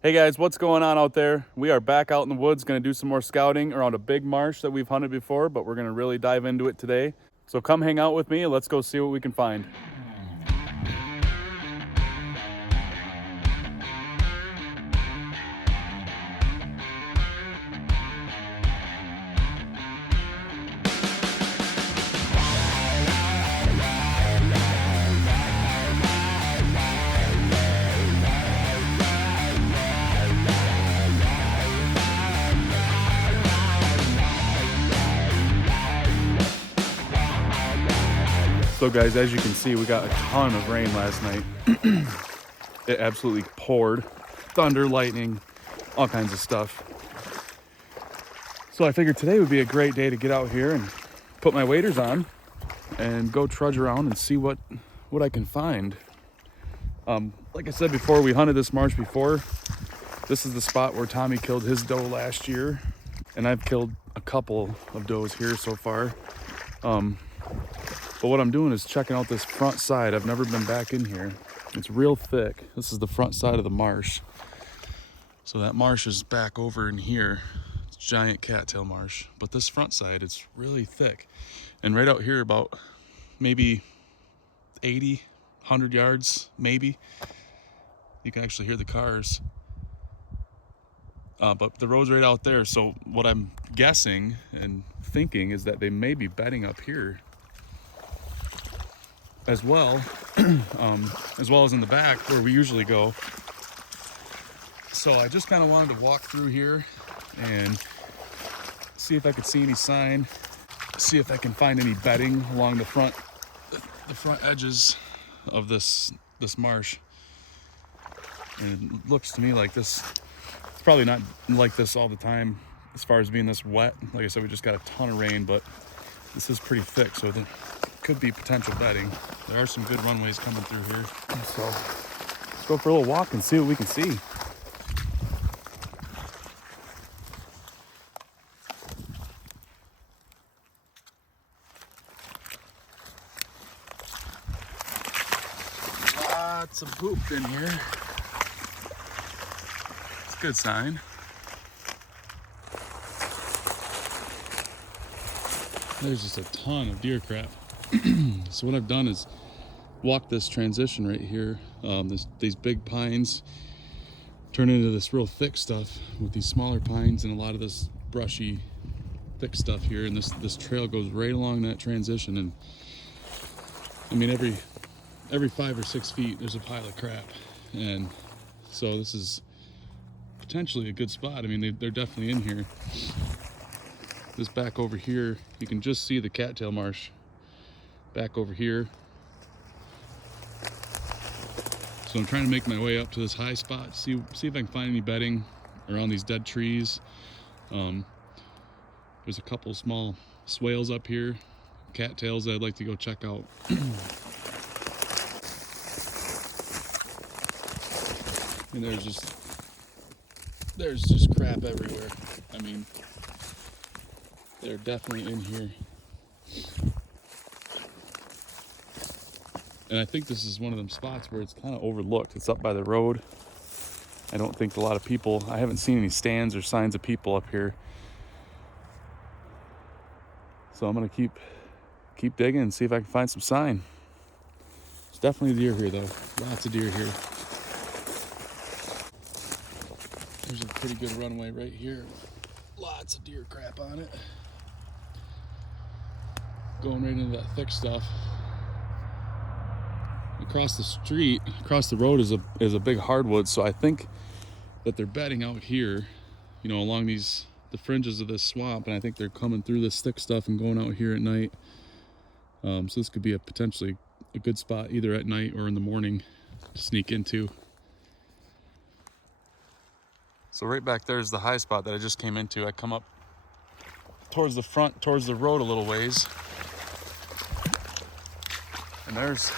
Hey guys, what's going on out there? We are back out in the woods, going to do some more scouting around a big marsh that we've hunted before, but we're going to really dive into it today. So come hang out with me and let's go see what we can find. So guys, as you can see, we got a ton of rain last night. It absolutely poured. Thunder, lightning, all kinds of stuff. So I figured today would be a great day to get out here and put my waders on and go trudge around and see what I can find. Like I said before, we hunted this marsh before. This is the spot where Tommy killed his doe last year, and I've killed a couple of does here so far. But what I'm doing is checking out this front side. I've never been back in here. It's real thick. This is the front side of the marsh. So that marsh is back over in here. It's giant cattail marsh. But this front side, it's really thick. And right out here about maybe 80, 100 yards, maybe. You can actually hear the cars. But the road's right out there. So what I'm guessing and thinking is that they may be bedding up here as well, as well as in the back where we usually go. So I just kind of wanted to walk through here and see if I could see any sign, see if I can find any bedding along the front edges of this marsh. And it looks to me like this, it's probably not like this all the time as far as being this wet. Like I said, we just got a ton of rain, but this is pretty thick, so there could be potential bedding. There are some good runways coming through here. So let's go for a little walk and see what we can see. Lots of poop in here. It's a good sign. There's just a ton of deer crap. So what I've done is walk this transition right here. These big pines turn into this real thick stuff with these smaller pines and a lot of this brushy thick stuff here. And this trail goes right along that transition. And I mean, every 5 or 6 feet, there's a pile of crap. And so this is potentially a good spot. I mean, they're definitely in here. This back over here, you can just see the cattail marsh back over here. So I'm trying to make my way up to this high spot, see if I can find any bedding around these dead trees. There's a couple small swales up here, cattails that I'd like to go check out. And there's just crap everywhere. I mean, they're definitely in here. And I think this is one of them spots where it's kind of overlooked. It's up by the road. I don't think a lot of people, I haven't seen any stands or signs of people up here. So I'm gonna keep digging and see if I can find some sign. There's definitely deer here though. Lots of deer here. There's a pretty good runway right here. Lots of deer crap on it. Going right into that thick stuff. Across the street, across the road is a big hardwood, so I think that they're bedding out here, you know, along the fringes of this swamp, and I think they're coming through this thick stuff and going out here at night. So this could be potentially a good spot either at night or in the morning to sneak into. So right back there is the high spot that I just came into. I come up towards the front, towards the road a little ways, and there's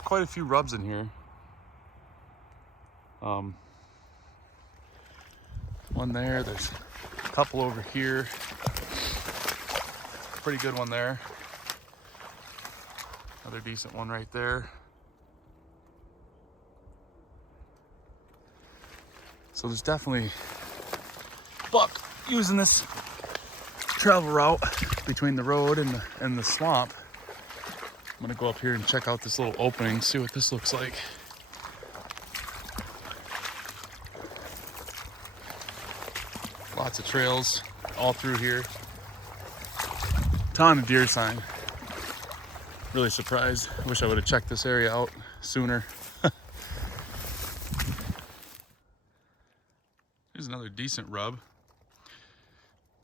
quite a few rubs in here. One there, there's a couple over here. Pretty good one there. Another decent one right there. So there's definitely buck using this travel route between the road and the swamp. I'm gonna go up here and check out this little opening, see what this looks like. Lots of trails all through here. Ton of deer sign. Really surprised. I wish I would have checked this area out sooner. Here's another decent rub.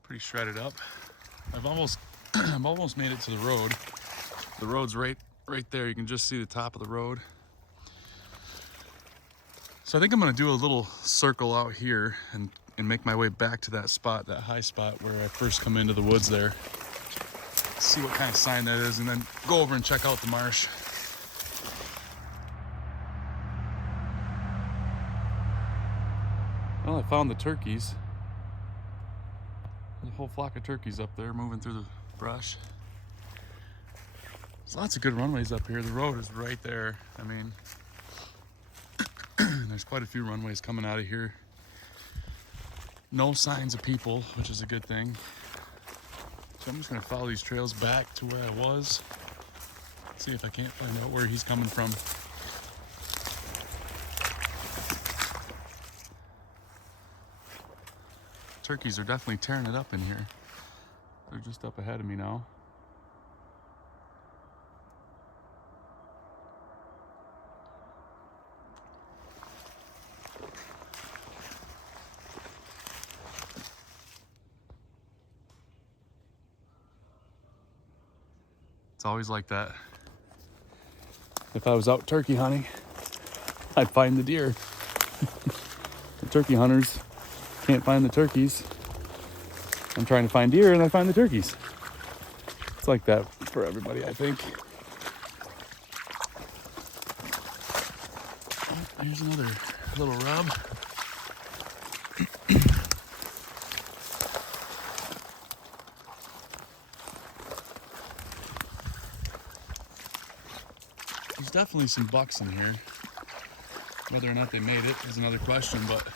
Pretty shredded up. I've almost made it to the road. The road's right there. You can just see the top of the road. So I think I'm gonna do a little circle out here and make my way back to that spot, that high spot where I first come into the woods there. See what kind of sign that is, and then go over and check out the marsh. Well, I found the turkeys. There's a whole flock of turkeys up there moving through the brush. There's lots of good runways up here. The road is right there. I mean, there's quite a few runways coming out of here. No signs of people, which is a good thing. So I'm just gonna follow these trails back to where I was. See if I can't find out where he's coming from. Turkeys are definitely tearing it up in here. They're just up ahead of me now. It's always like that. If I was out turkey hunting, I'd find the deer. The turkey hunters can't find the turkeys. I'm trying to find deer and I find the turkeys. It's like that for everybody, I think. Oh, here's another little rub. There's definitely some bucks in here. Whether or not they made it is another question, but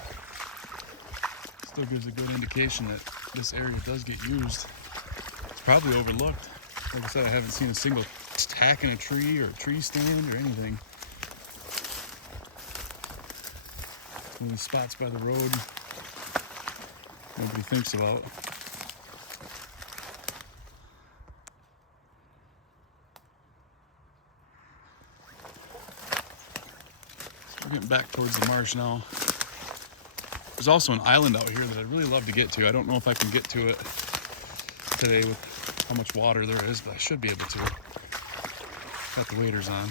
still gives a good indication that this area does get used. It's probably overlooked. Like I said, I haven't seen a single tack in a tree or a tree stand or anything. One of these spots by the road nobody thinks about. We're getting back towards the marsh now. There's also an island out here that I'd really love to get to. I don't know if I can get to it today with how much water there is, but I should be able to. Got the waders on.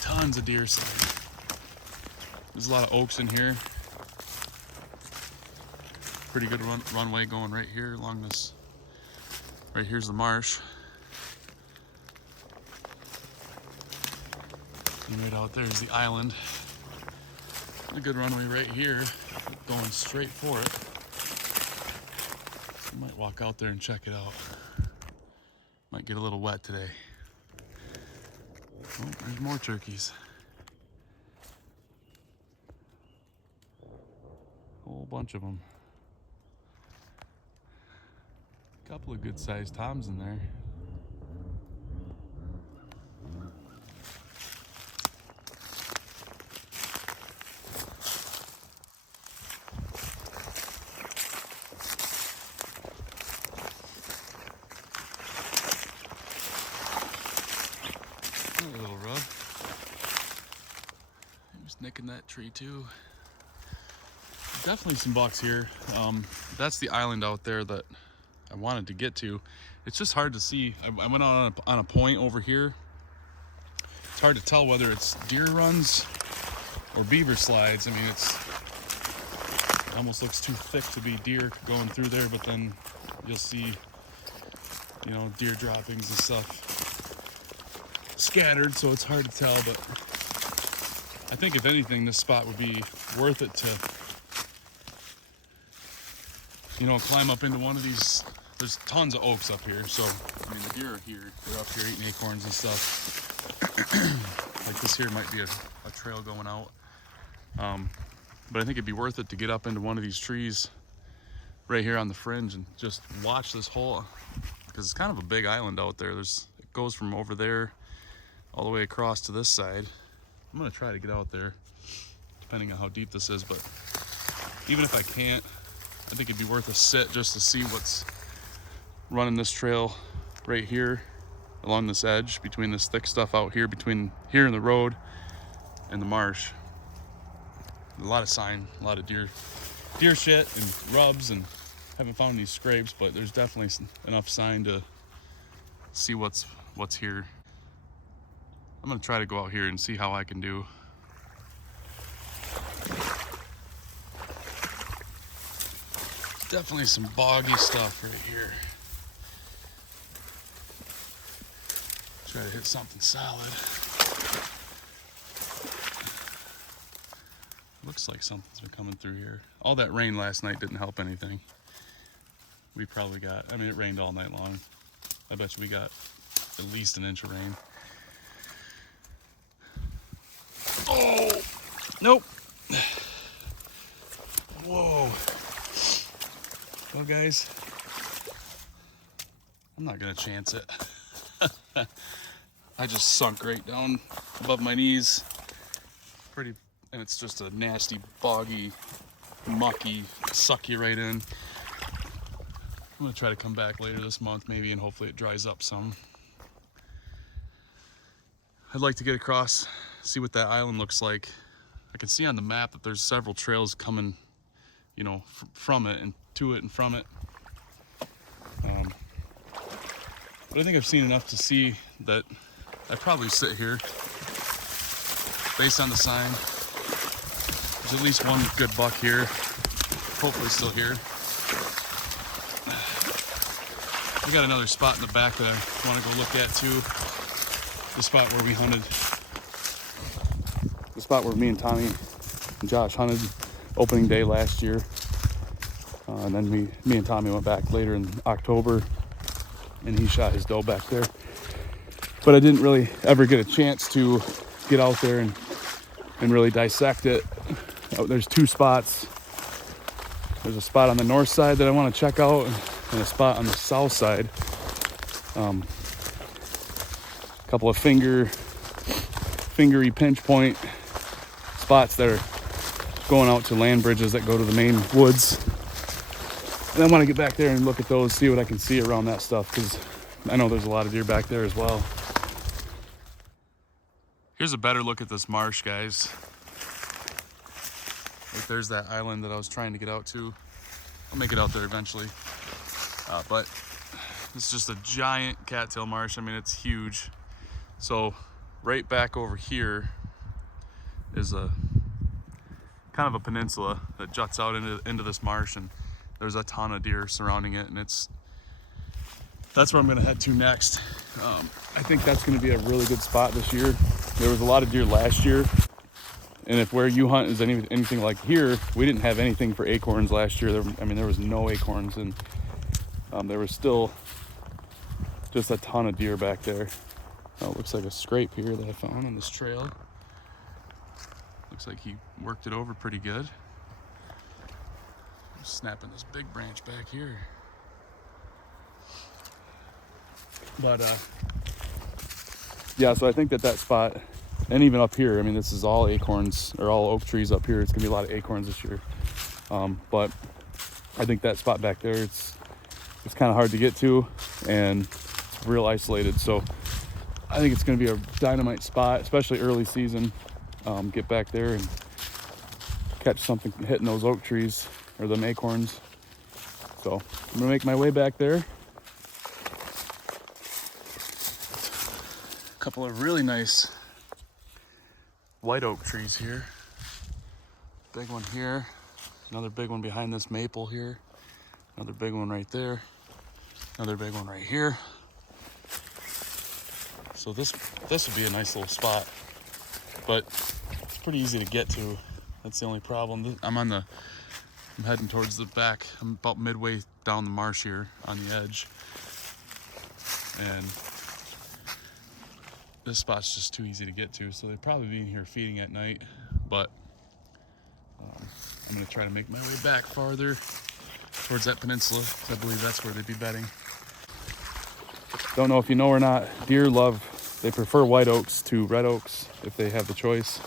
Tons of deer sign. There's a lot of oaks in here. Pretty good runway going right here along this. Right here's the marsh. And right out there is the island. A good runway right here, going straight for it. I might walk out there and check it out. Might get a little wet today. Oh, there's more turkeys. Whole bunch of them. Couple of good sized toms in there. A little rub. He was nicking that tree too. Definitely some bucks here. That's the island out there that I wanted to get to. It's just hard to see. I went on a point over here. It's hard to tell whether it's deer runs or beaver slides. I mean, it almost looks too thick to be deer going through there, but then you'll see, you know, deer droppings and stuff scattered, so it's hard to tell. But I think if anything, this spot would be worth it to, you know, climb up into one of these. There's tons of oaks up here, so I mean the deer are here. They're up here eating acorns and stuff. Like this here might be a trail going out. But I think it'd be worth it to get up into one of these trees right here on the fringe and just watch this hole, because it's kind of a big island out there. It goes from over there all the way across to this side. I'm gonna try to get out there, depending on how deep this is, but even if I can't, I think it'd be worth a sit just to see what's running this trail right here along this edge between this thick stuff out here, between here and the road and the marsh. A lot of sign, a lot of deer shit and rubs, and haven't found any scrapes, but there's definitely enough sign to see what's here. I'm gonna try to go out here and see how I can do. Definitely some boggy stuff right here. Try to hit something solid. Looks like something's been coming through here. All that rain last night didn't help anything. We probably got, I mean, it rained all night long. I bet you we got at least an inch of rain. Oh, nope. Whoa. Well, guys, I'm not gonna chance it. I just sunk right down above my knees. And it's just a nasty, boggy, mucky, suck you right in. I'm gonna try to come back later this month maybe, and hopefully it dries up some. I'd like to get across, see what that island looks like. I can see on the map that there's several trails coming, you know, from it and to it and from it. But I think I've seen enough to see that I'd probably sit here based on the sign. There's at least one good buck here, hopefully still here. We got another spot in the back that I want to go look at too. The spot where we hunted. The spot where me and Tommy and Josh hunted opening day last year. And then me and Tommy went back later in October, and he shot his doe back there. But I didn't really ever get a chance to get out there and really dissect it. Oh, there's two spots. There's a spot on the north side that I want to check out, and a spot on the south side. A couple of fingery pinch point spots that are going out to land bridges that go to the main woods. And I want to get back there and look at those, see what I can see around that stuff, because I know there's a lot of deer back there as well. Here's a better look at this marsh, guys. Like, there's that island that I was trying to get out to. I'll make it out there eventually. But it's just a giant cattail marsh. I mean, it's huge. So right back over here is a kind of a peninsula that juts out into this marsh, and there's a ton of deer surrounding it, and that's where I'm gonna head to next. I think that's gonna be a really good spot this year. There was a lot of deer last year, and if where you hunt is anything like here, we didn't have anything for acorns last year. There was no acorns, and there was still just a ton of deer back there. Oh, it looks like a scrape here that I found on this trail. Looks like he worked it over pretty good. I'm snapping this big branch back here. But yeah, so I think that spot, and even up here, I mean, this is all acorns, or all oak trees up here. It's gonna be a lot of acorns this year. But I think that spot back there, it's kind of hard to get to, and it's real isolated. So I think it's gonna be a dynamite spot, especially early season. Get back there and catch something hitting those oak trees or them acorns. So I'm gonna make my way back there. A couple of really nice white oak trees here. Big one here, another big one behind this maple here, another big one right there, another big one right here. So this would be a nice little spot, but it's pretty easy to get to. That's the only problem. I'm heading towards the back. I'm about midway down the marsh here on the edge, and this spot's just too easy to get to, so they'd probably be in here feeding at night, but I'm gonna try to make my way back farther towards that peninsula, because I believe that's where they'd be bedding. Don't know if you know or not, deer they prefer white oaks to red oaks if they have the choice.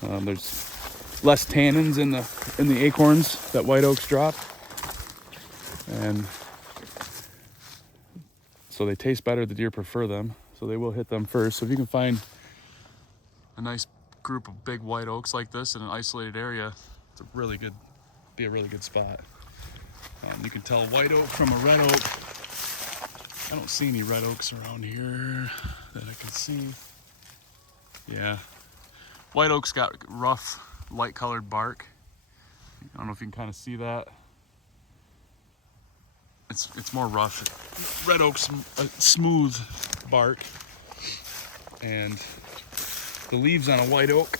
There's less tannins in the acorns that white oaks drop, and so they taste better. The deer prefer them, so they will hit them first. So if you can find a nice group of big white oaks like this in an isolated area, it's be a really good spot. You can tell white oak from a red oak. I don't see any red oaks around here that I can see. Yeah, white oak's got rough, light colored bark. I don't know if you can kind of see that. It's more rough. Red oak's a smooth bark, and the leaves on a white oak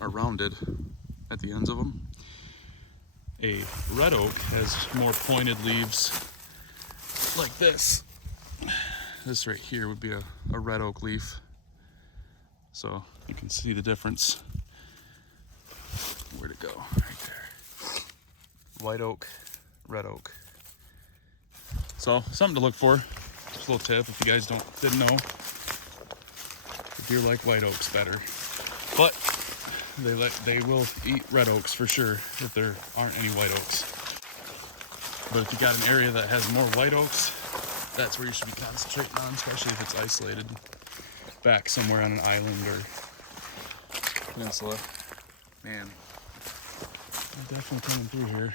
are rounded at the ends of them. A red oak has more pointed leaves like this. This right here would be a red oak leaf. So you can see the difference. Where'd it go? Right there. White oak, red oak. So something to look for. Just a little tip if you guys didn't know. The deer like white oaks better, but they will eat red oaks for sure if there aren't any white oaks. But if you got an area that has more white oaks, that's where you should be concentrating on, especially if it's isolated back somewhere on an island or peninsula. Man, I'm definitely coming through here.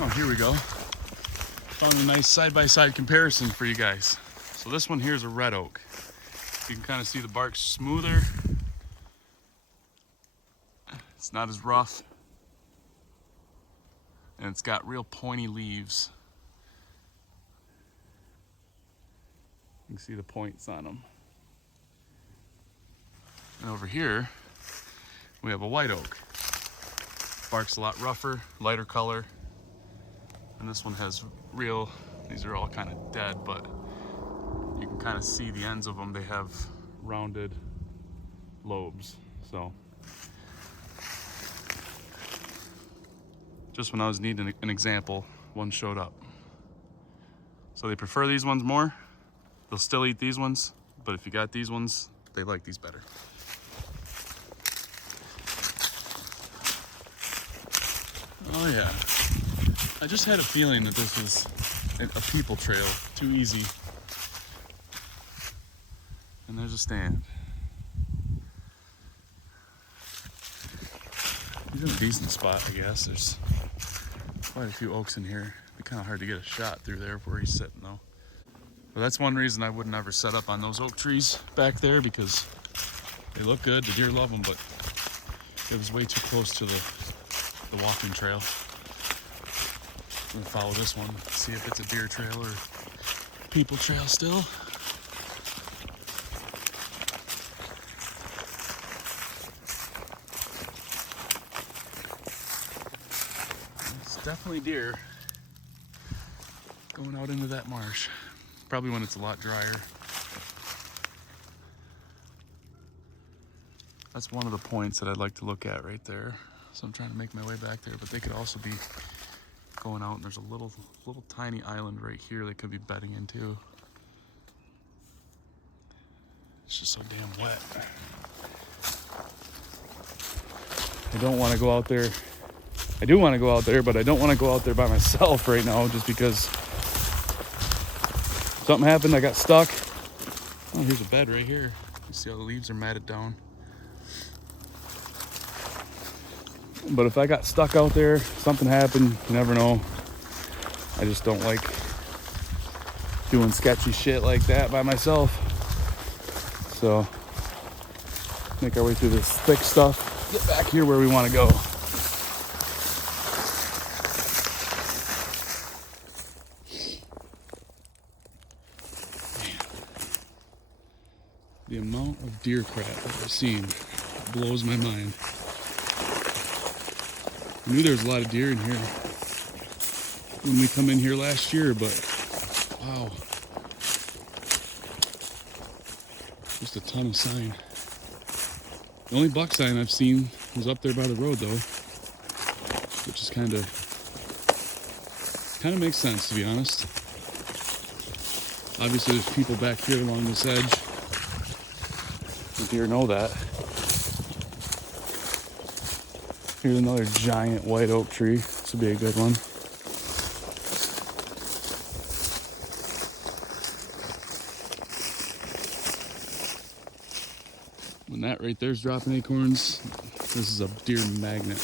Oh, here we go. Found a nice side-by-side comparison for you guys. So this one here is a red oak. You can kind of see the bark's smoother. It's not as rough. And it's got real pointy leaves. You can see the points on them. And over here, we have a white oak. Bark's a lot rougher, lighter color. And this one has these are all kind of dead, but you can kind of see the ends of them. They have rounded lobes. So just when I was needing an example, one showed up. So they prefer these ones more. They'll still eat these ones, but if you got these ones, they like these better. Oh yeah. I just had a feeling that this was a people trail, too easy. And there's a stand. He's in a decent spot, I guess. There's quite a few oaks in here. It'd be kind of hard to get a shot through there where he's sitting though. But that's one reason I would never set up on those oak trees back there, because they look good, the deer love them, but it was way too close to the walking trail. I'm gonna follow this one, see if it's a deer trail or people trail still. It's definitely deer going out into that marsh. Probably when it's a lot drier. That's one of the points that I'd like to look at right there. So I'm trying to make my way back there, but they could also be going out, and there's a little tiny island right here they could be bedding into. It's just so damn wet. I don't want to go out there. I do want to go out there, but I don't want to go out there by myself right now, just because something happened. I got stuck. Oh, here's a bed right here. You see how the leaves are matted down. But if I got stuck out there, something happened, you never know. I just don't like doing sketchy shit like that by myself. So, make our way through this thick stuff, get back here where we want to go. Man. The amount of deer crap that I've seen blows my mind. I knew there was a lot of deer in here when we come in here last year, but wow. Just a ton of sign. The only buck sign I've seen was up there by the road though, which is kind of makes sense, to be honest. Obviously there's people back here along this edge. The deer know that. Here's another giant white oak tree. This would be a good one. When that right there's dropping acorns, this is a deer magnet.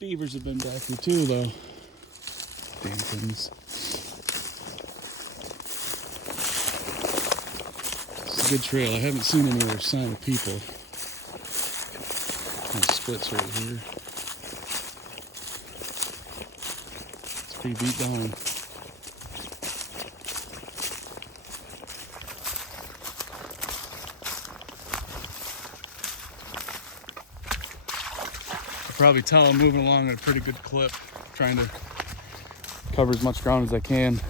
Beavers have been back here too, though. Damn things. It's a good trail. I haven't seen any other sign of people. Kind of splits right here. It's pretty beat down. Probably tell I'm moving along at a pretty good clip, trying to cover as much ground as I can.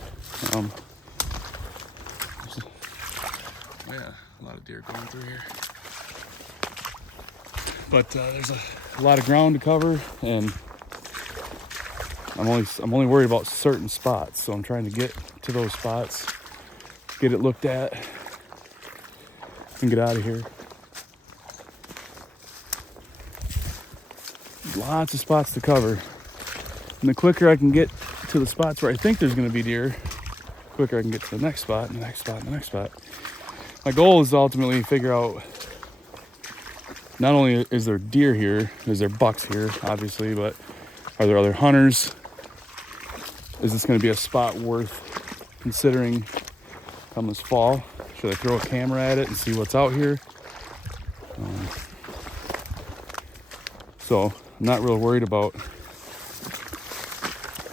Yeah, a lot of deer going through here, but there's a lot of ground to cover, and I'm only worried about certain spots, so I'm trying to get to those spots, get it looked at, and get out of here. Lots of spots to cover, and the quicker I can get to the spots where I think there's going to be deer, the quicker I can get to the next spot, and the next spot, and the next spot. My goal is to ultimately figure out, not only is there deer here, is there bucks here, obviously, but are there other hunters? Is this going to be a spot worth considering come this fall? Should I throw a camera at it and see what's out here? So I'm not real worried about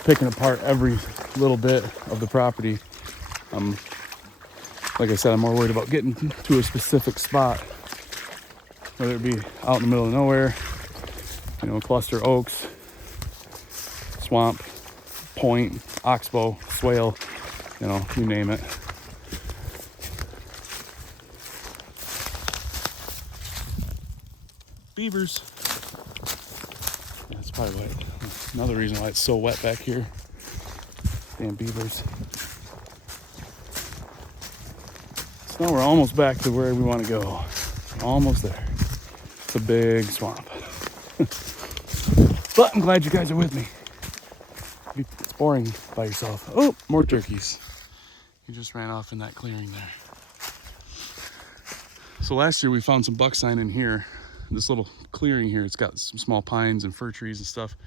picking apart every little bit of the property. Like I said, I'm more worried about getting to a specific spot, whether it be out in the middle of nowhere, you know, cluster oaks, swamp, point, oxbow, swale, you know, you name it. Beavers. That's probably why, another reason why it's so wet back here. Damn beavers. So now we're almost back to where we want to go. Almost there. It's a big swamp. But I'm glad you guys are with me. It's boring by yourself. Oh, more turkeys. He just ran off in that clearing there. So last year we found some buck sign in here. This little clearing here, it's got some small pines and fir trees and stuff.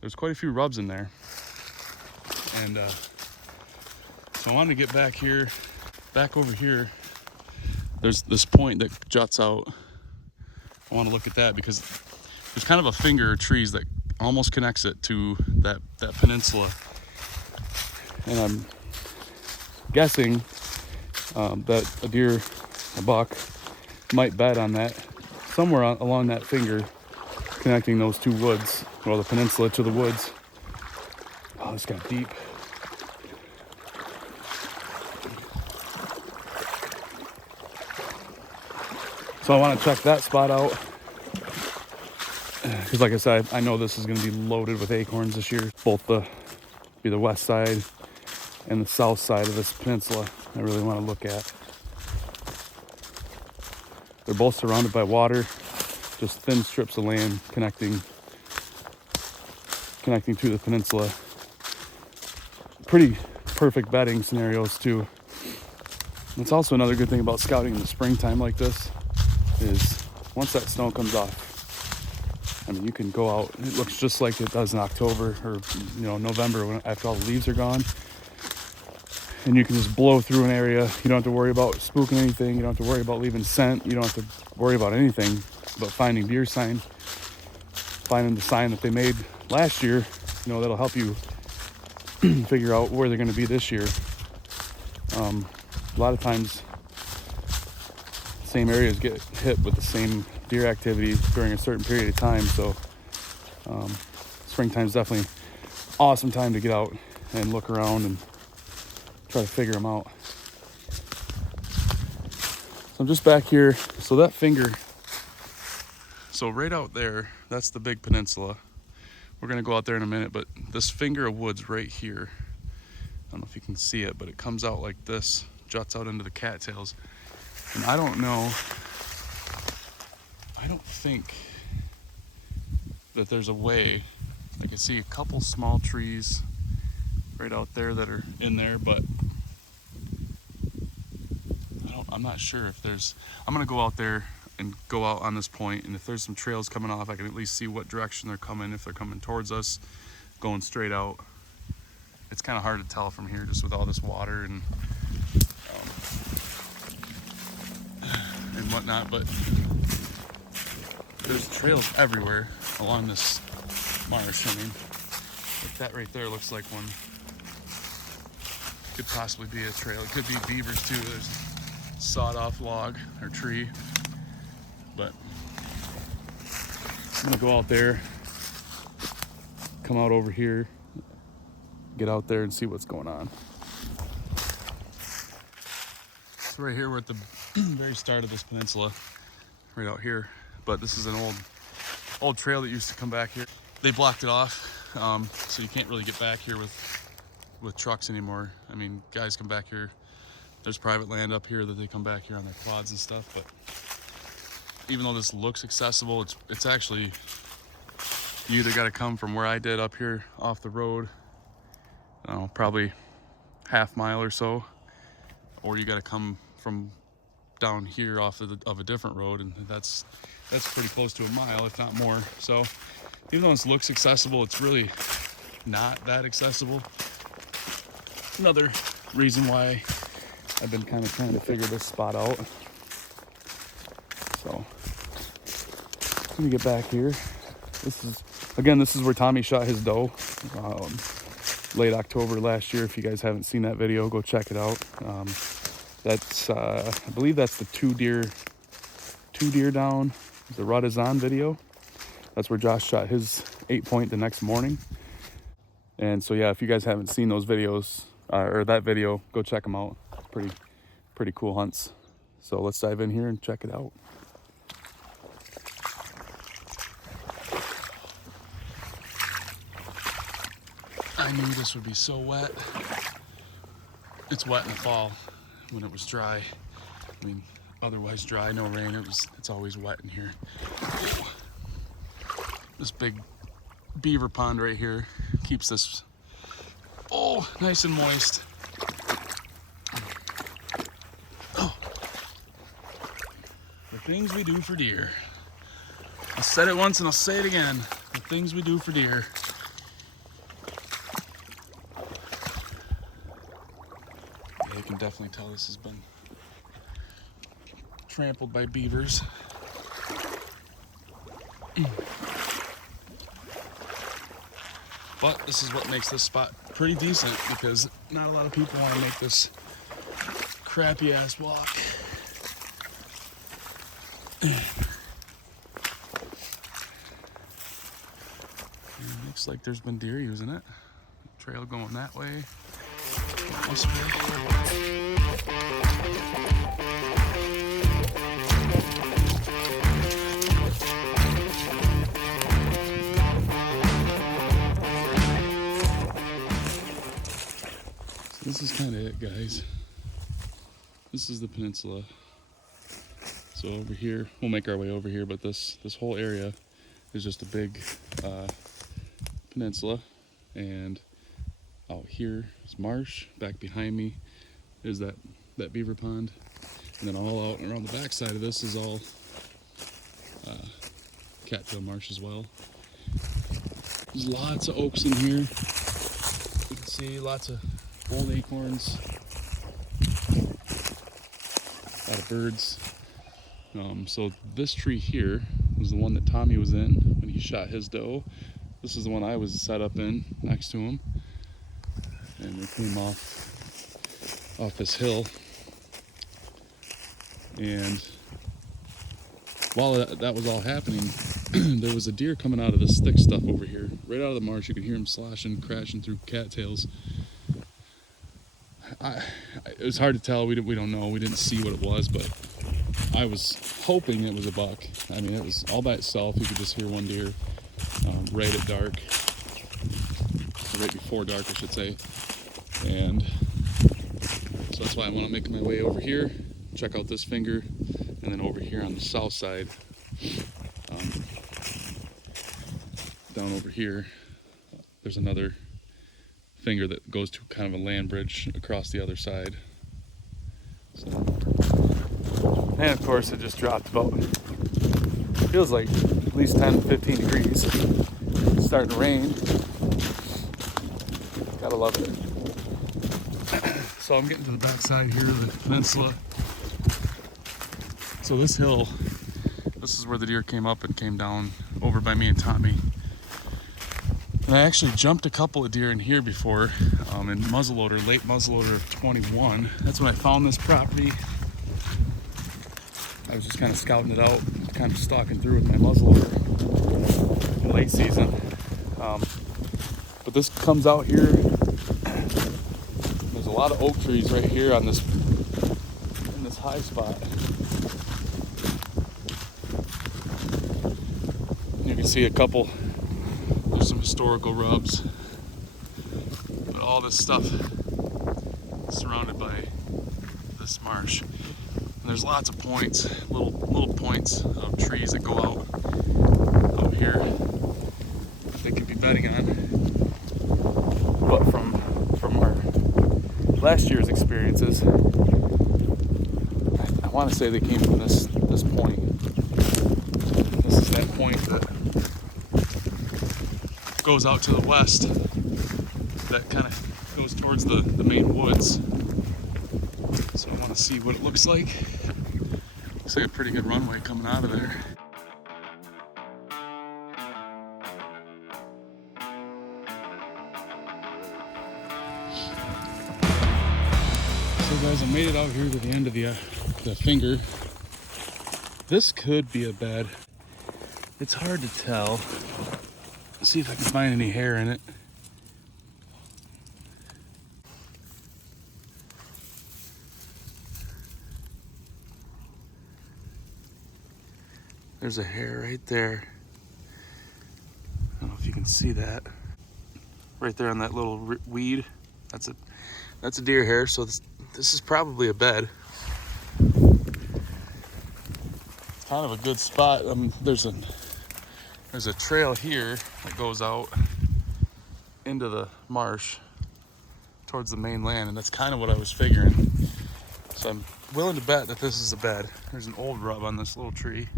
There's quite a few rubs in there. And so I wanted to get back here, back over here. There's this point that juts out. I want to look at that because there's kind of a finger of trees that almost connects it to that peninsula. And I'm guessing that a deer, a buck, might bed on that, somewhere along that finger, connecting those two woods, well, the peninsula to the woods. Oh, this got deep. So I want to check that spot out, because like I said, I know this is going to be loaded with acorns this year, both the west side and the south side of this peninsula. I really want to look at. They're both surrounded by water, just thin strips of land connecting to the peninsula. Pretty perfect bedding scenarios too. It's also another good thing about scouting in the springtime like this is once that snow comes off, I mean, you can go out. It looks just like it does in October or November after all the leaves are gone. And you can just blow through an area. You don't have to worry about spooking anything. You don't have to worry about leaving scent. You don't have to worry about anything but finding deer sign, finding the sign that they made last year. You know, that'll help you figure out where they're going to be this year. A lot of times, same areas get hit with the same deer activity during a certain period of time. So springtime's definitely awesome time to get out and look around and try to figure them out. So I'm just back here. So that finger, so right out there, that's the big peninsula. We're gonna go out there in a minute, but this finger of woods right here, I don't know if you can see it, but it comes out like this, juts out into the cattails. And I don't know, I don't think that there's a way. I can see a couple small trees right out there that are in there, but I'm not sure if there's, I'm gonna go out there and go out on this point, and if there's some trails coming off, I can at least see what direction they're coming, if they're coming towards us, going straight out. It's kind of hard to tell from here just with all this water and whatnot, but there's trails everywhere along this marsh. I mean, like that right there looks like one. Could possibly be a trail. It could be beavers too. There's a sawed off log or tree. But I'm gonna go out there, come out over here, get out there and see what's going on. So right here, we're at the very start of this peninsula, right out here. But this is an old trail that used to come back here. They blocked it off, so you can't really get back here with trucks anymore. I mean, guys come back here. There's private land up here that they come back here on their quads and stuff. But even though this looks accessible, it's actually, you either got to come from where I did up here off the road, I don't know, probably half mile or so, or you got to come from down here off of a different road, and that's pretty close to a mile, if not more. So even though this looks accessible, it's really not that accessible. Another reason why I've been kind of trying to figure this spot out. So let me get back here. This is where Tommy shot his doe late October last year. If you guys haven't seen that video, go check it out. That's I believe that's the two deer down, the rut is on video. That's where Josh shot his 8-point the next morning. And so yeah, if you guys haven't seen those videos or that video, go check them out. Pretty cool hunts. So let's dive in here and check it out. I knew this would be so wet. It's wet in the fall when it was dry. I mean, otherwise dry, no rain. It's always wet in here. This big beaver pond right here keeps this nice and moist. The things we do for deer. I said it once and I'll say it again. The things we do for deer. Yeah, you can definitely tell this has been trampled by beavers. But this is what makes this spot pretty decent, because not a lot of people want to make this crappy ass walk. Looks like there's been deer using it. Trail going that way. This way. This is kind of it, guys. This is the peninsula. So over here, we'll make our way over here, but this whole area is just a big peninsula. And out here is marsh. Back behind me is that beaver pond. And then all out around the back side of this is all cattail marsh as well. There's lots of oaks in here. You can see lots of old acorns, a lot of birds. So this tree here was the one that Tommy was in when he shot his doe. This is the one I was set up in next to him. And we came off this hill. And while that was all happening, there was a deer coming out of this thick stuff over here, right out of the marsh. You could hear him sloshing, crashing through cattails. It was hard to tell. We don't know. We didn't see what it was, but I was hoping it was a buck. I mean, it was all by itself. You could just hear one deer right at dark, or right before dark, I should say. And so that's why I want to make my way over here, check out this finger, and then over here on the south side, down over here, there's another finger that goes to kind of a land bridge across the other side. So, and of course it just dropped about, feels like at least 10-15 degrees. It's starting to rain. Gotta love it. So I'm getting to the backside here of the peninsula. So this hill, this is where the deer came up and came down over by me and Tommy. And I actually jumped a couple of deer in here before, in muzzleloader, late muzzleloader of 21. That's when I found this property. I was just kind of scouting it out, kind of stalking through with my muzzleloader in late season. But this comes out here. There's a lot of oak trees right here on this, in this high spot. You can see a couple. There's some historical rubs, but all this stuff is surrounded by this marsh. And there's lots of points, little points of trees that go out here that they could be bedding on. But from our last year's experiences, I want to say they came from this point. This is that point that goes out to the west, that kind of goes towards the main woods. So I want to see what it looks like. Looks like a pretty good runway coming out of there. So guys, I made it out here to the end of the finger. This could be a bed. It's hard to tell. See if I can find any hair in it. There's a hair right there. I don't know if you can see that. Right there on that little weed. That's a deer hair, so this is probably a bed. It's kind of a good spot. There's a trail here that goes out into the marsh towards the main land, and that's kind of what I was figuring. So I'm willing to bet that this is a bed. There's an old rub on this little tree.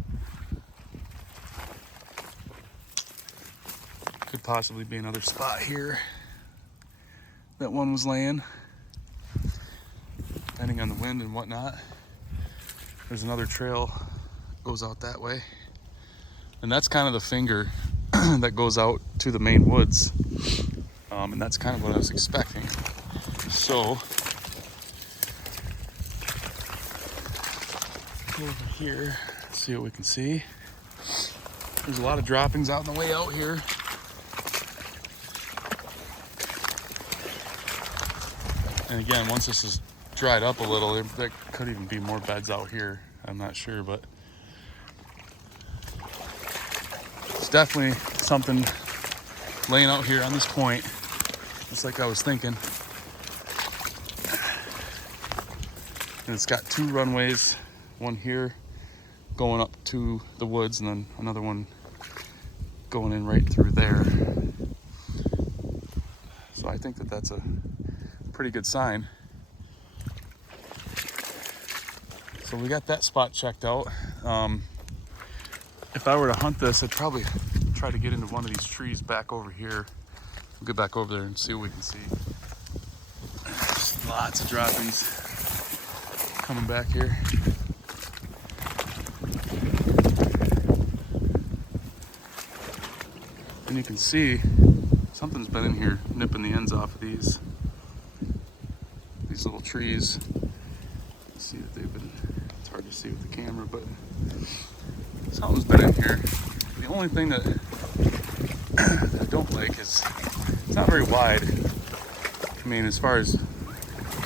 Could possibly be another spot here that one was laying, depending on the wind and whatnot. There's another trail that goes out that way. And that's kind of the finger that goes out to the main woods. And that's kind of what I was expecting. So, over here, let's see what we can see. There's a lot of droppings out on the way out here. And again, once this is dried up a little, there could even be more beds out here. I'm not sure, but it's definitely something laying out here on this point, just like I was thinking. And it's got two runways, one here going up to the woods, and then another one going in right through there. So I think that that's a pretty good sign. So we got that spot checked out. If I were to hunt this, I'd probably try to get into one of these trees back over here. We'll get back over there and see what we can see. Just lots of droppings coming back here. And you can see something's been in here nipping the ends off of these little trees. See that they've been, it's hard to see with the camera, but Something's been in here. The only thing that, that I don't like is it's not very wide. I mean, as far as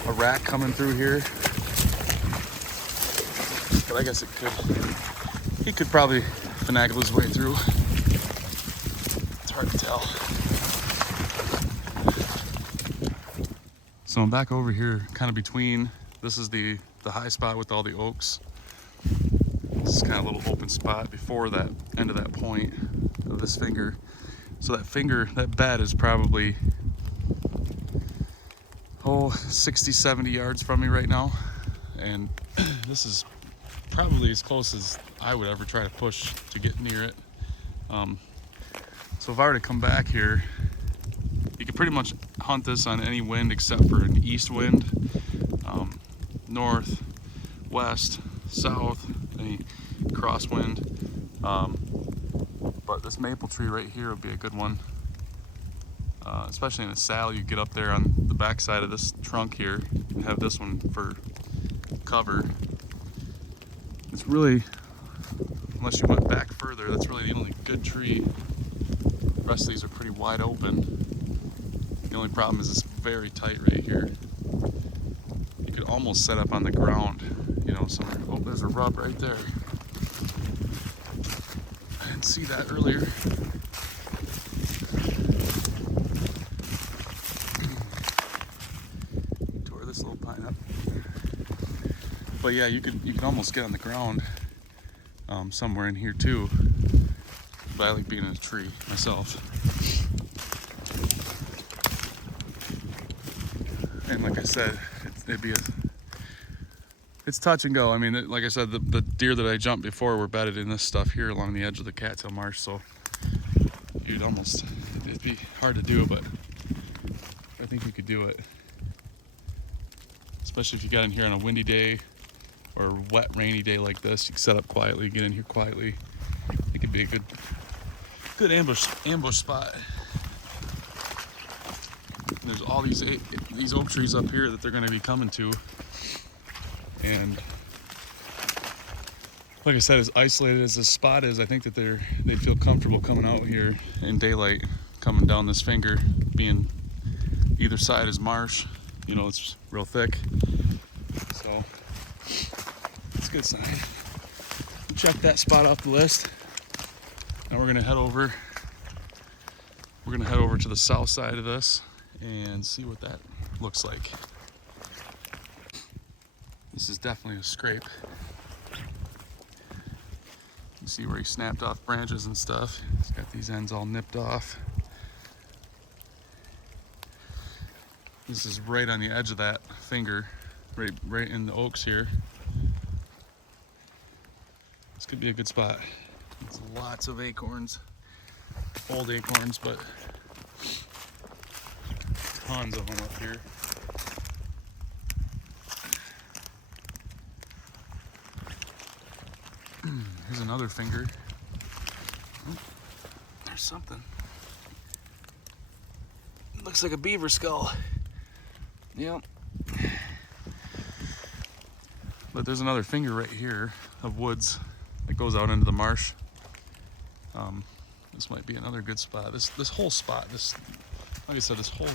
a rat coming through here, but I guess he could probably finagle his way through. It's hard to tell. So I'm back over here, kind of between, this is the high spot with all the oaks. This is kind of a little open spot before that end of that point of this finger. So that bed is probably, 60, 70 yards from me right now. And this is probably as close as I would ever try to push to get near it. So if I were to come back here, you could pretty much hunt this on any wind except for an east wind, north, west, south, any crosswind. But this maple tree right here would be a good one, especially in a saddle. You get up there on the back side of this trunk here and have this one for cover. It's really, unless you went back further, that's really the only good tree. The rest of these are pretty wide open. The only problem is it's very tight right here. You could almost set up on the ground, you know, somewhere. Oh, there's a rub right there. I didn't see that earlier. Tore this little pine up. But yeah, you can almost get on the ground somewhere in here too. But I like being in a tree myself. And like I said, it's touch and go. I mean, like I said, the deer that I jumped before were bedded in this stuff here along the edge of the cattail marsh, so it'd be hard to do, but I think you could do it. Especially if you got in here on a windy day or a wet, rainy day like this, you can set up quietly, get in here quietly. It could be a good ambush spot. And there's all these oak trees up here that they're going to be coming to, and like I said, as isolated as this spot is, I think that they'd feel comfortable coming out here in daylight, coming down this finger, being either side is marsh. You know, it's real thick, so it's a good sign. Check that spot off the list. Now we're gonna head over. We're gonna head over to the south side of this and see what that looks like. This is definitely a scrape. You see where he snapped off branches and stuff. He's got these ends all nipped off. This is right on the edge of that finger, right in the oaks here. This could be a good spot. It's lots of acorns, old acorns, but tons of them up here. Here's another finger. Oh, there's something. It looks like a beaver skull. Yep. But there's another finger right here of woods that goes out into the marsh. This might be another good spot. This whole spot, like I said, this whole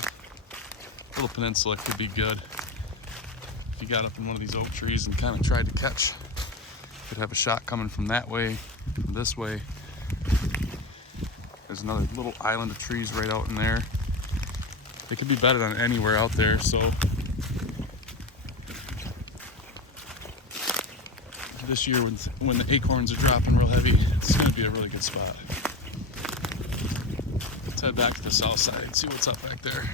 little peninsula could be good. If you got up in one of these oak trees and kind of tried to catch, you could have a shot coming from that way, from this way. There's another little island of trees right out in there. They could be bedded on anywhere out there, so this year when the acorns are dropping real heavy, it's going to be a really good spot. Let's head back to the south side and see what's up back there.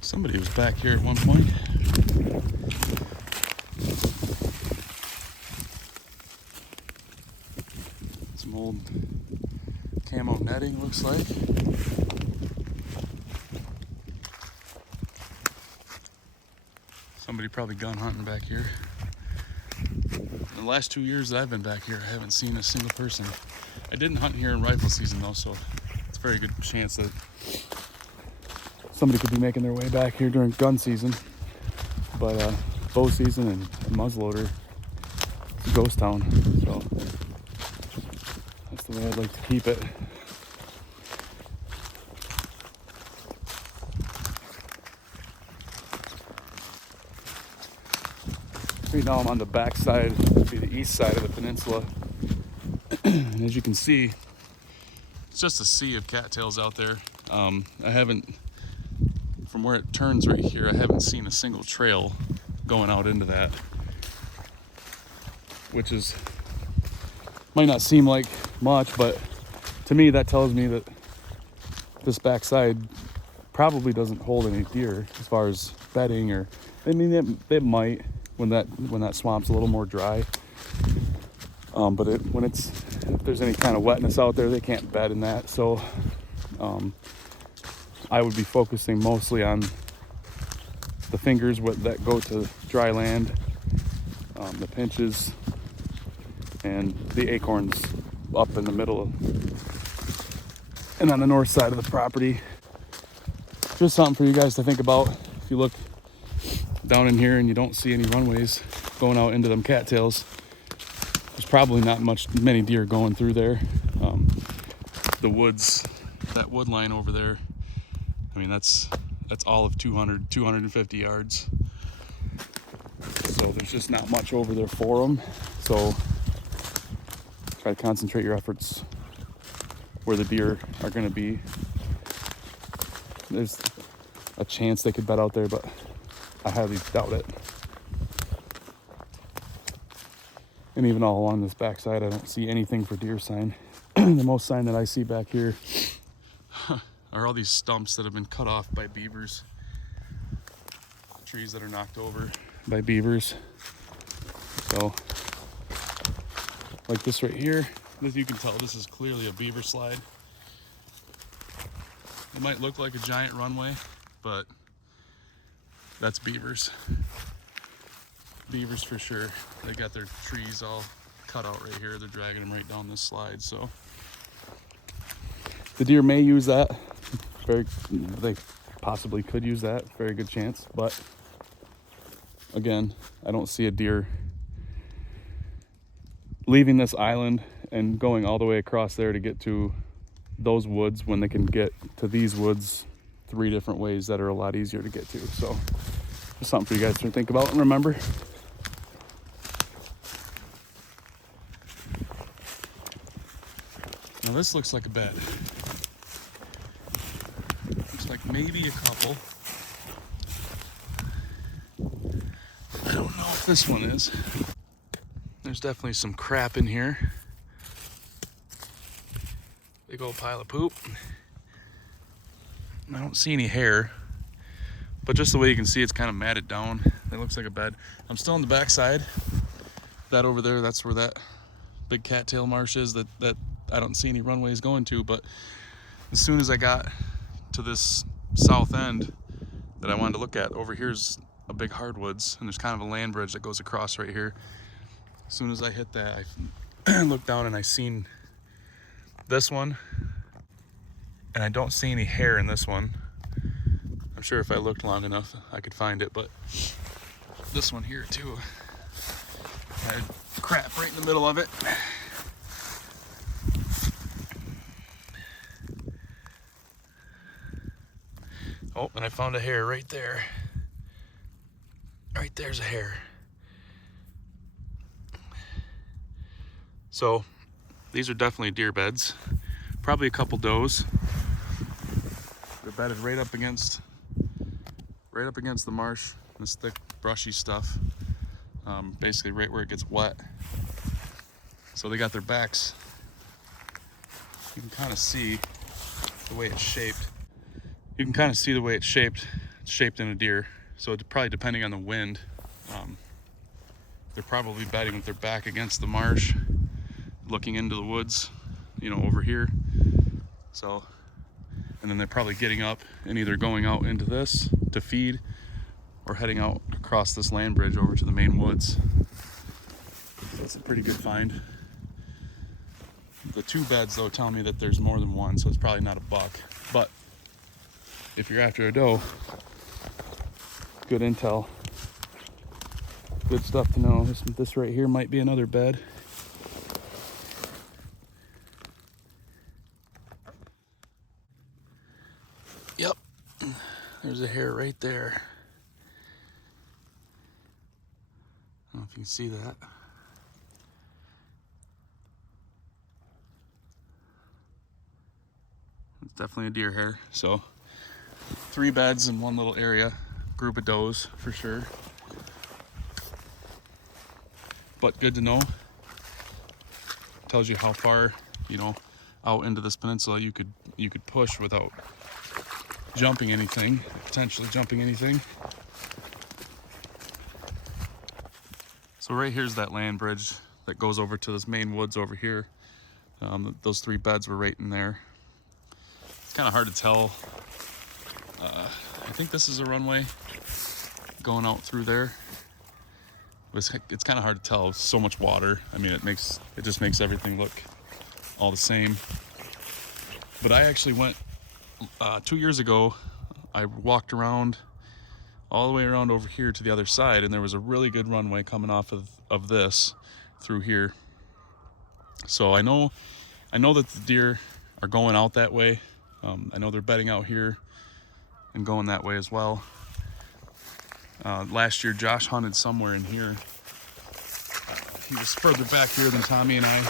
Somebody was back here at one point. Some old camo netting, looks like. Somebody probably gun hunting back here. In the last 2 years that I've been back here, I haven't seen a single person. I didn't hunt here in rifle season though, so it's a very good chance that somebody could be making their way back here during gun season. But bow season and muzzleloader, it's a ghost town. So that's the way I'd like to keep it. Right now I'm on the back side, it'd be the east side of the peninsula. And as you can see, it's just a sea of cattails out there. I haven't, from where it turns right here, I haven't seen a single trail going out into that, which is, might not seem like much, but to me that tells me that this backside probably doesn't hold any deer as far as bedding, or I mean it might when that swamp's a little more dry. But if there's any kind of wetness out there, they can't bed in that. So I would be focusing mostly on the fingers that go to dry land, the pinches, and the acorns up in the middle and on the north side of the property. Just something for you guys to think about. If you look down in here and you don't see any runways going out into them cattails, there's probably not many deer going through there. The woods, that wood line over there, I mean that's all of 250 yards. So there's just not much over there for them. So try to concentrate your efforts where the deer are going to be. There's a chance they could bed out there, but I highly doubt it. And even all along this backside, I don't see anything for deer sign. The most sign that I see back here are all these stumps that have been cut off by beavers. Trees that are knocked over by beavers. So, like this right here, as you can tell, this is clearly a beaver slide. It might look like a giant runway, but that's beavers. Beavers for sure. They got their trees all cut out right here. They're dragging them right down this slide. So the deer may use that. They possibly could use that. Very good chance. But again, I don't see a deer leaving this island and going all the way across there to get to those woods when they can get to these woods 3 different ways that are a lot easier to get to. So just something for you guys to think about and remember. Now this looks like a bed. Looks like maybe a couple. I don't know if this one is. There's definitely some crap in here. Big old pile of poop. I don't see any hair, but just the way you can see, it's kind of matted down. It looks like a bed. I'm still on the back side. That over there, that's where that big cattail marsh is that I don't see any runways going to. But as soon as I got to this south end that I wanted to look at, over here's a big hardwoods, and there's kind of a land bridge that goes across right here. As soon as I hit that, I looked down and I seen this one, and I don't see any hair in this one. I'm sure if I looked long enough I could find it, but this one here too had crap right in the middle of it. Oh, and I found a hair right there. Right there's a hair. So these are definitely deer beds. Probably a couple does. They're bedded right up against the marsh, this thick brushy stuff. Basically right where it gets wet. So they got their backs. You can kind of see the way it's shaped. You can kind of see the way it's shaped. It's shaped in a deer. So it's probably depending on the wind. They're probably bedding with their back against the marsh, looking into the woods, you know, over here. So, and then they're probably getting up and either going out into this to feed or heading out across this land bridge over to the main woods. So that's a pretty good find. The 2 beds though tell me that there's more than one, so it's probably not a buck. But if you're after a doe, good intel. Good stuff to know. This right here might be another bed. Yep, there's a hair right there. I don't know if you can see that. It's definitely a deer hair. So 3 beds in one little area, group of does for sure. But good to know. Tells you how far, you know, out into this peninsula you could push without jumping anything, potentially jumping anything. So right here's that land bridge that goes over to this main woods over here. Those 3 beds were right in there. It's kind of hard to tell. I think this is a runway going out through there. It's kind of hard to tell. So much water. I mean, it just makes everything look all the same. But I actually went 2 years ago. I walked around all the way around over here to the other side, and there was a really good runway coming off of this through here. So I know that the deer are going out that way. I know they're bedding out here and going that way as well. Last year, Josh hunted somewhere in here. He was further back here than Tommy and I.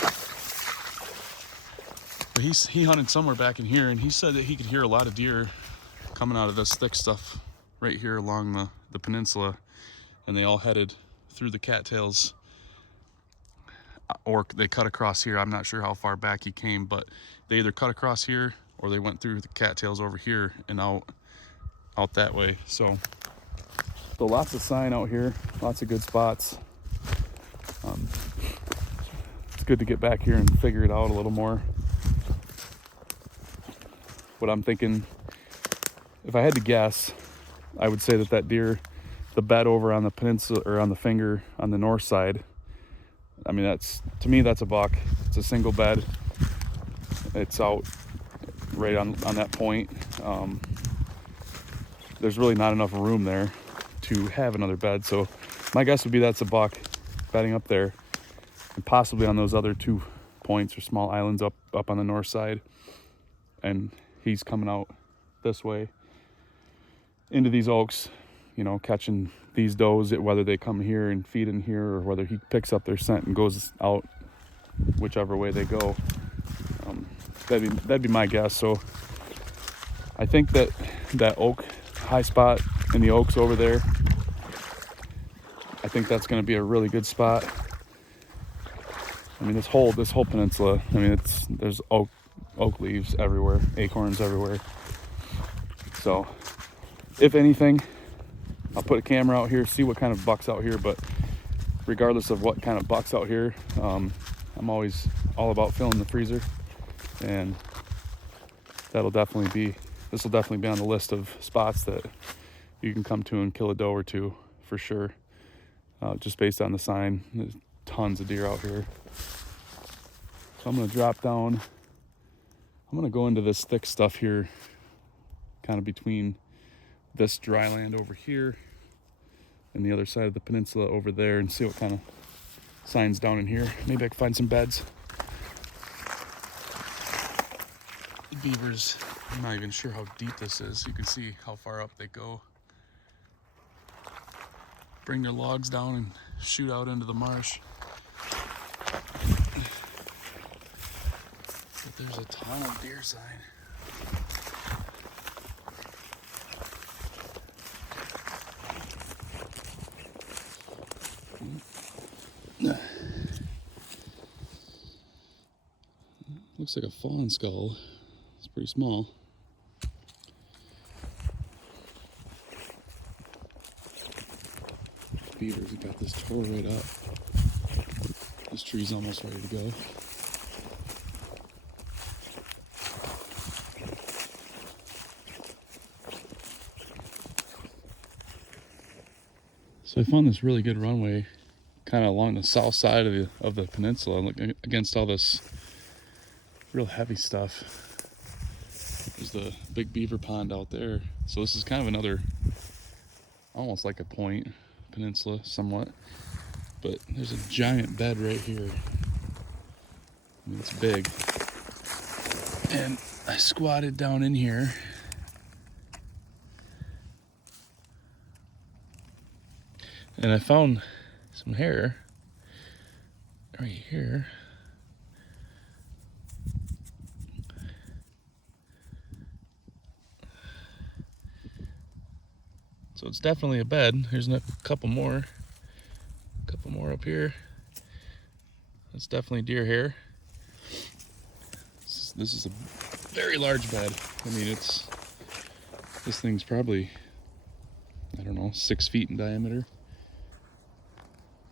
But he hunted somewhere back in here, and he said that he could hear a lot of deer coming out of this thick stuff right here along the peninsula. And they all headed through the cattails, or they cut across here. I'm not sure how far back he came, but they either cut across here or they went through the cattails over here and out that way. So lots of sign out here, lots of good spots. It's good to get back here and figure it out a little more. What I'm thinking, if I had to guess, I would say that deer, the bed over on the peninsula or on the finger on the north side, I mean, to me that's a buck. It's a single bed. It's out right on that point. There's really not enough room there to have another bed, so my guess would be that's a buck bedding up there, and possibly on those other 2 points or small islands up on the north side. And he's coming out this way into these oaks, you know, catching these does, whether they come here and feed in here or whether he picks up their scent and goes out whichever way they go. That'd be my guess. So I think that oak high spot in the oaks over there, I think that's going to be a really good spot. I mean, this whole peninsula, I mean, there's oak leaves everywhere, acorns everywhere. So if anything, I'll put a camera out here, see what kind of bucks out here. But regardless of what kind of bucks out here, I'm always all about filling the freezer, and this will definitely be on the list of spots that you can come to and kill a doe or 2 for sure. Just based on the sign, there's tons of deer out here. So I'm gonna drop down. I'm gonna go into this thick stuff here, kind of between this dry land over here and the other side of the peninsula over there, and see what kind of signs down in here. Maybe I can find some beds. The beavers, I'm not even sure how deep this is. You can see how far up they go. Bring their logs down and shoot out into the marsh. But there's a ton of deer sign. Looks like a fawn skull. It's pretty small. Beavers have got this tore right up. This tree's almost ready to go. So I found this really good runway kind of along the south side of the peninsula, looking against all this real heavy stuff. There's the big beaver pond out there. So this is kind of another, almost like a point, peninsula somewhat. But there's a giant bed right here. I mean, it's big. And I squatted down in here. And I found some hair right here. So it's definitely a bed. Here's a couple more up here. That's definitely deer hair. This is a very large bed. I mean, this thing's probably, I don't know, 6 feet in diameter.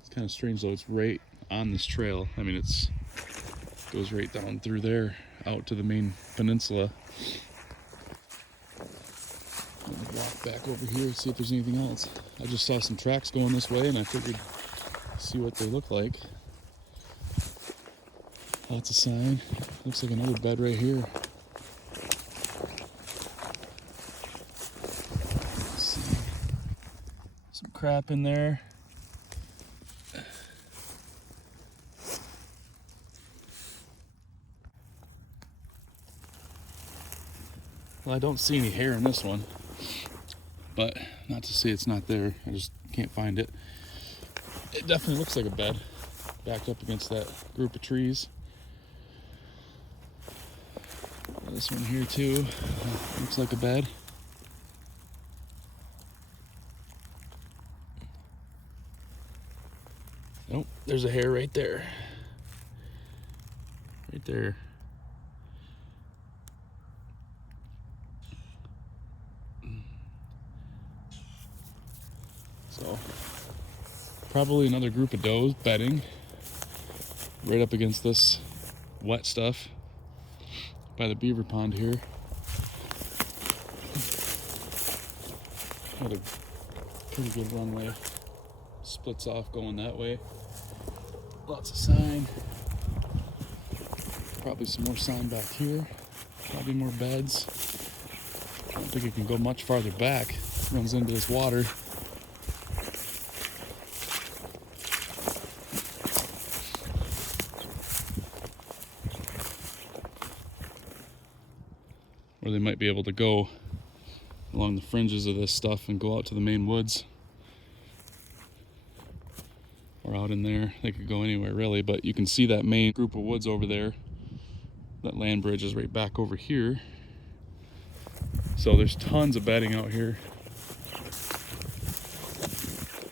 It's kind of strange though, it's right on this trail. I mean, it goes right down through there, out to the main peninsula. I'm gonna walk back over here, see if there's anything else. I just saw some tracks going this way and I figured see what they look like. Lots of sign. Looks like another bed right here. Let's see. Some crap in there. Well, I don't see any hair in this one, but not to say it's not there. I just can't find it. It definitely looks like a bed, backed up against that group of trees. This one here too, looks like a bed. Nope, there's a hair right there. Right there. So, probably another group of does bedding right up against this wet stuff by the beaver pond here. Got a pretty good runway. Splits off going that way. Lots of sign. Probably some more sign back here. Probably more beds. I don't think it can go much farther back. Runs into this water. Or they might be able to go along the fringes of this stuff and go out to the main woods. Or out in there. They could go anywhere really, but you can see that main group of woods over there. That land bridge is right back over here. So there's tons of bedding out here.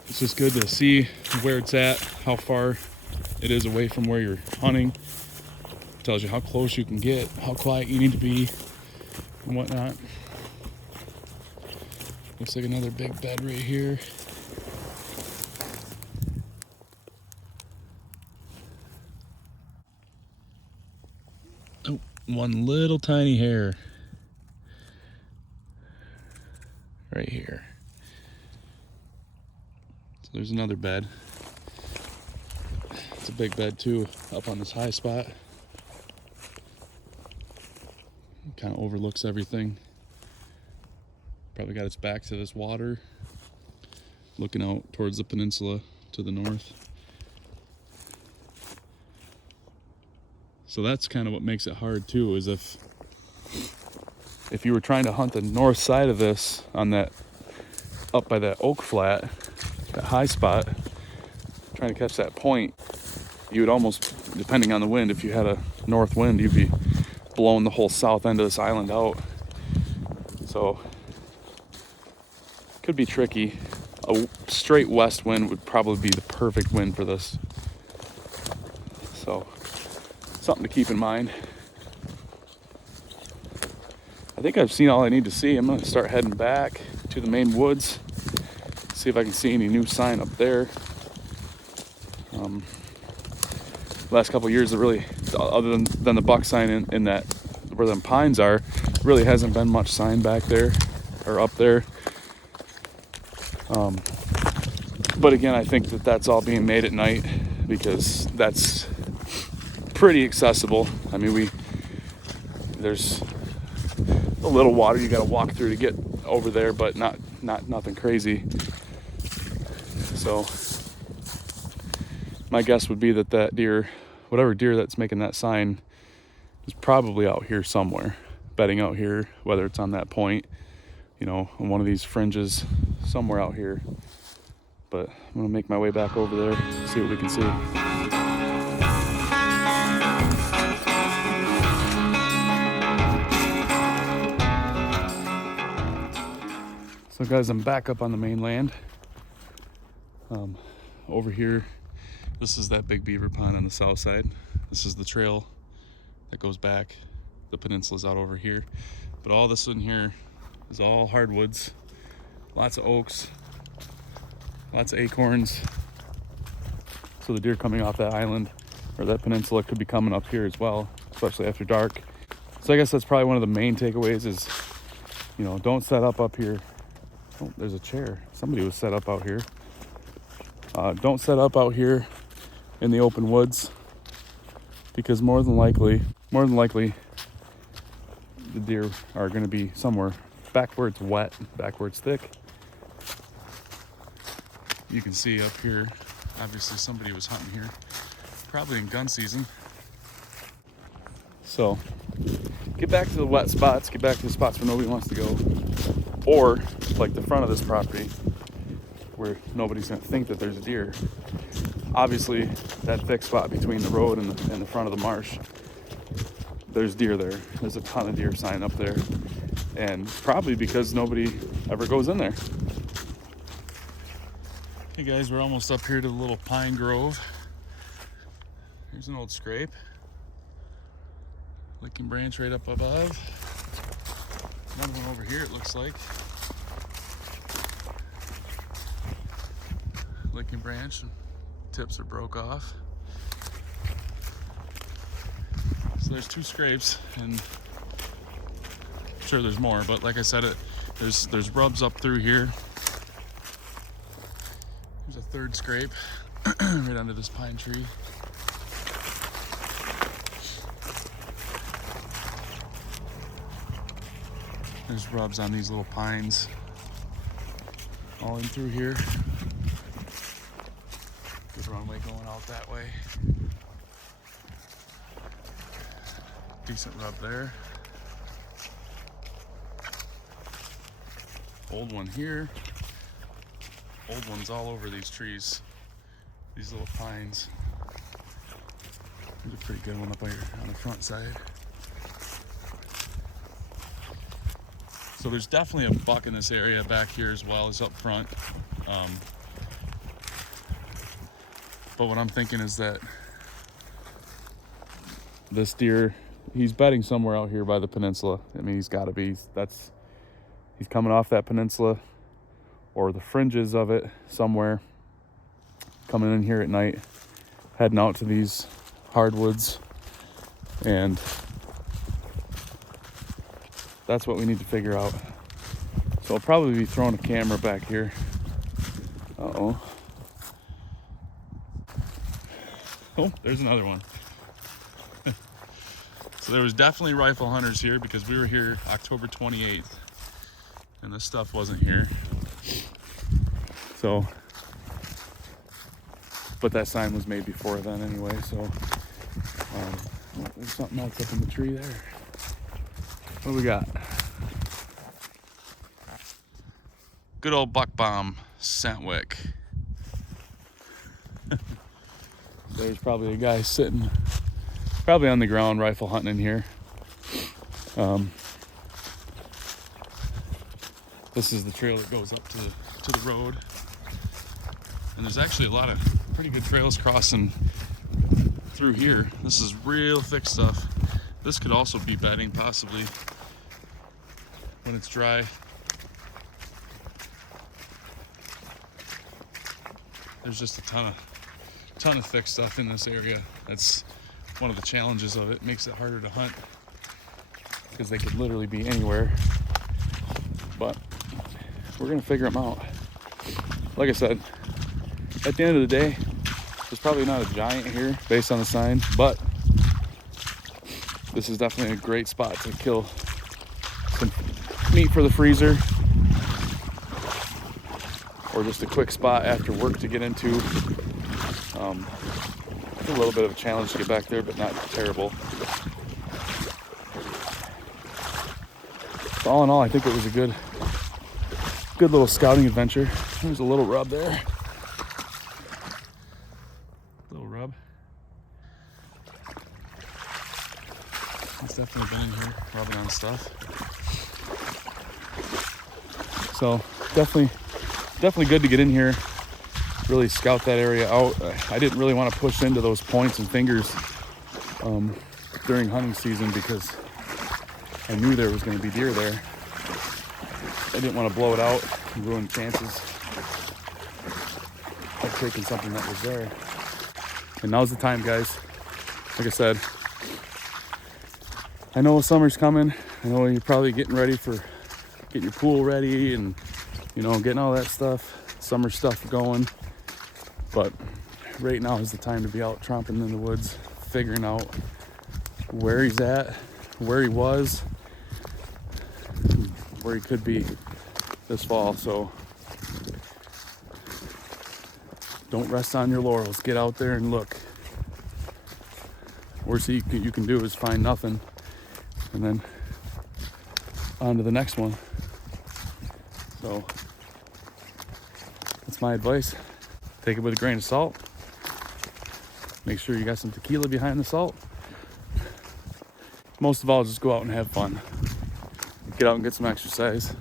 It's just good to see where it's at, how far it is away from where you're hunting. It tells you how close you can get, how quiet you need to be, and whatnot. Looks like another big bed right here. Oh, one little tiny hair right here. So there's another bed. It's a big bed too, up on this high spot. Kind of overlooks everything. Probably got its back to this water, looking out towards the peninsula to the north. So that's kind of what makes it hard too, is if you were trying to hunt the north side of this on that, up by that oak flat, that high spot, trying to catch that point, you would almost, depending on the wind, if you had a north wind, you'd be blowing the whole south end of this island out. So could be tricky. A straight west wind would probably be the perfect wind for this. So something to keep in mind. I think I've seen all I need to see. I'm going to start heading back to the main woods, see if I can see any new sign up there. Last couple of years, it really, other than the buck sign in that where them pines are, really hasn't been much sign back there or up there. But again, I think that's all being made at night because that's pretty accessible. I mean, there's a little water you got to walk through to get over there, but not nothing crazy. So my guess would be that that deer, whatever deer that's making that sign, is probably out here somewhere, bedding out here, whether it's on that point, you know, on one of these fringes, somewhere out here. But I'm gonna make my way back over there, see what we can see. So guys, I'm back up on the mainland. Over here, this is that big beaver pond on the south side. This is the trail that goes back. The peninsula's out over here. But all this in here is all hardwoods, lots of oaks, lots of acorns. So the deer coming off that island or that peninsula could be coming up here as well, especially after dark. So I guess that's probably one of the main takeaways is, you know, don't set up here. Oh, there's a chair. Somebody was set up out here. Don't set up out here in the open woods, because more than likely the deer are going to be somewhere back where it's wet, back where it's thick. You can see up here, obviously somebody was hunting here, probably in gun season. So get back to the wet spots, get back to the spots where nobody wants to go, or like the front of this property where nobody's going to think that there's a deer. Obviously, that thick spot between the road and the front of the marsh, there's deer there. There's a ton of deer sign up there, and probably because nobody ever goes in there. Hey guys, we're almost up here to the little pine grove. Here's an old scrape. Licking branch right up above. Another one over here, it looks like. Licking branch, tips are broke off. So there's 2 scrapes, and I'm sure there's more, but like I said, there's rubs up through here. There's a 3rd scrape right under this pine tree. There's rubs on these little pines all in through here. Good runway going out that way. Decent rub there. Old one here. Old ones all over these trees. These little pines. There's a pretty good one up here on the front side. So there's definitely a buck in this area back here as well as up front. But what I'm thinking is that this deer, he's bedding somewhere out here by the peninsula. I mean, he's got to be. He's coming off that peninsula or the fringes of it somewhere, coming in here at night, heading out to these hardwoods, and that's what we need to figure out. So I'll probably be throwing a camera back here. Uh-oh. Oh, there's another one. So there was definitely rifle hunters here because we were here October 28th and this stuff wasn't here. So, but that sign was made before then anyway, so there's something else up in the tree there. What do we got? Good old buck bomb scent wick. There's probably a guy sitting probably on the ground rifle hunting in here. This is the trail that goes up to the road, and there's actually a lot of pretty good trails crossing through here. This is real thick stuff. This could also be bedding possibly when it's dry. There's just a ton of thick stuff in this area. That's one of the challenges of it. It makes it harder to hunt because they could literally be anywhere. But we're gonna figure them out. Like I said, at the end of the day, there's probably not a giant here based on the sign, but this is definitely a great spot to kill some meat for the freezer, or or just a quick spot after work to get into. It's a little bit of a challenge to get back there, but not terrible. So all in all, I think it was a good little scouting adventure. There's a little rub there. Little rub. He's definitely been in here rubbing on stuff. So definitely good to get in here, really scout that area out. I didn't really want to push into those points and fingers during hunting season because I knew there was going to be deer there. I didn't want to blow it out and ruin chances of taking something that was there. And now's the time, guys. Like I said, I know summer's coming. I know you're probably getting ready for getting your pool ready and, you know, getting all that stuff, summer stuff going. But right now is the time to be out tromping in the woods, figuring out where he's at, where he was, where he could be this fall. So don't rest on your laurels. Get out there and look. Worst you can do is find nothing, and then on to the next one. So that's my advice. Take it with a grain of salt. Make sure you got some tequila behind the salt. Most of all, just go out and have fun. Get out and get some exercise.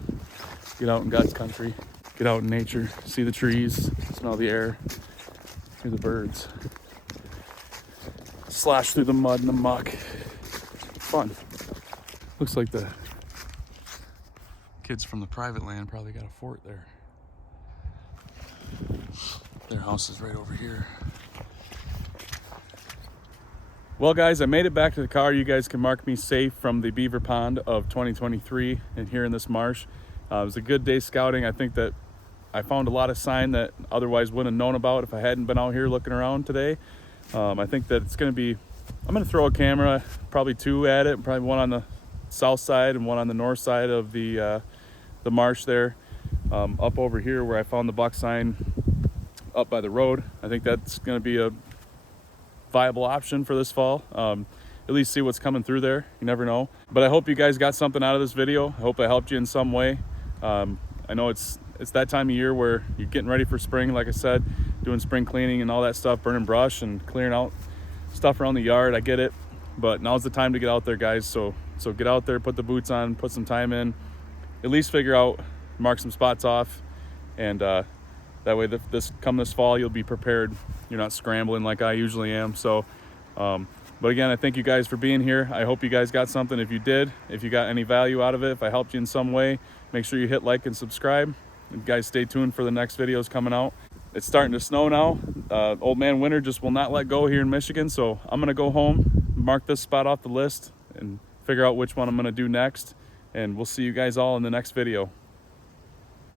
Get out in God's country. Get out in nature. See the trees. Smell the air. Hear the birds. Slash through the mud and the muck. Fun. Looks like the kids from the private land probably got a fort there. Their house is right over here. Well, guys, I made it back to the car. You guys can mark me safe from the beaver pond of 2023 and here in this marsh. It was a good day scouting. I think that I found a lot of sign that otherwise wouldn't have known about if I hadn't been out here looking around today. I think that it's going to be, I'm going to throw a camera, probably two at it, probably one on the south side and one on the north side of the marsh there. Up over here where I found the buck sign up by the road. I think that's going to be a viable option for this fall. At least see what's coming through there. You never know. But I hope you guys got something out of this video. I hope I helped you in some way. I know it's that time of year where you're getting ready for spring, like I said, doing spring cleaning and all that stuff, burning brush and clearing out stuff around the yard. I get it, but now's the time to get out there, guys. So get out there, put the boots on, put some time in, at least figure out, mark some spots off, and that way this fall you'll be prepared. You're not scrambling like I usually am. So but again, I thank you guys for being here. I hope you guys got something. If you did, if you got any value out of it, if I helped you in some way, make sure you hit like and subscribe. And guys, stay tuned for the next videos coming out. It's starting to snow now. Old man winter just will not let go here in Michigan. So I'm gonna go home, mark this spot off the list, and figure out which one I'm gonna do next. And we'll see you guys all in the next video.